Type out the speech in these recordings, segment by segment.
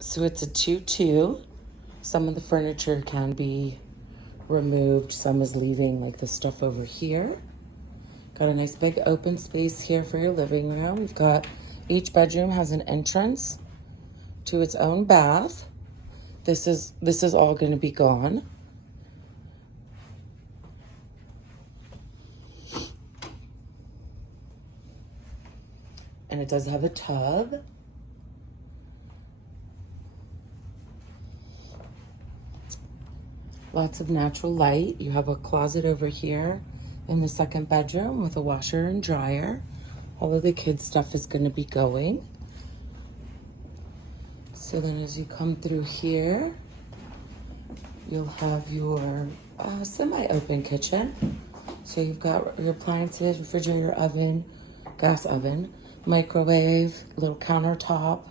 So it's a 2-2. Some of the furniture can be removed. Some is leaving, like the stuff over here. Got a nice big open space here for your living room. We've got, each bedroom has an entrance to its own bath. This is all going to be gone. And it does have a tub. Lots of natural light. You have a closet over here in the second bedroom with a washer and dryer. All of the kids' stuff is going to be going. So then as you come through here, you'll have your semi-open kitchen. So you've got your appliances, refrigerator, oven, gas oven, microwave, little countertop,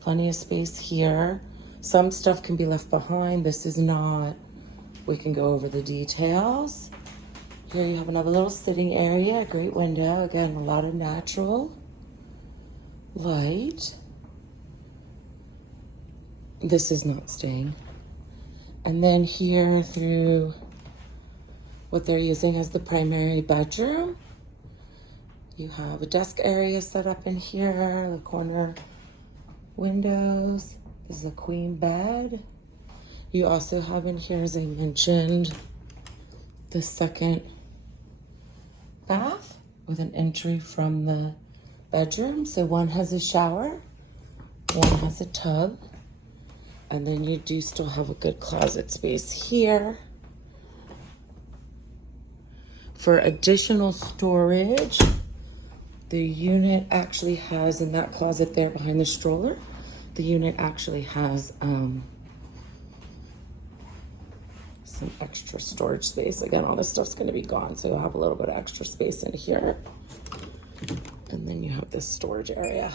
plenty of space here. Some stuff can be left behind. This is not. We can go over the details. Here you have another little sitting area, a great window. Again, a lot of natural light. This is not staying. And then here through what they're using as the primary bedroom, you have a desk area set up in here, the corner windows. This is a queen bed. You also have in here, as I mentioned, the second bath with an entry from the bedroom. So one has a shower, one has a tub, and then you do still have a good closet space here. For additional storage, the unit actually has, in that closet there behind the stroller, the unit actually has some extra storage space. Again, all this stuff's going to be gone, so you'll have a little bit of extra space in here. And then you have this storage area.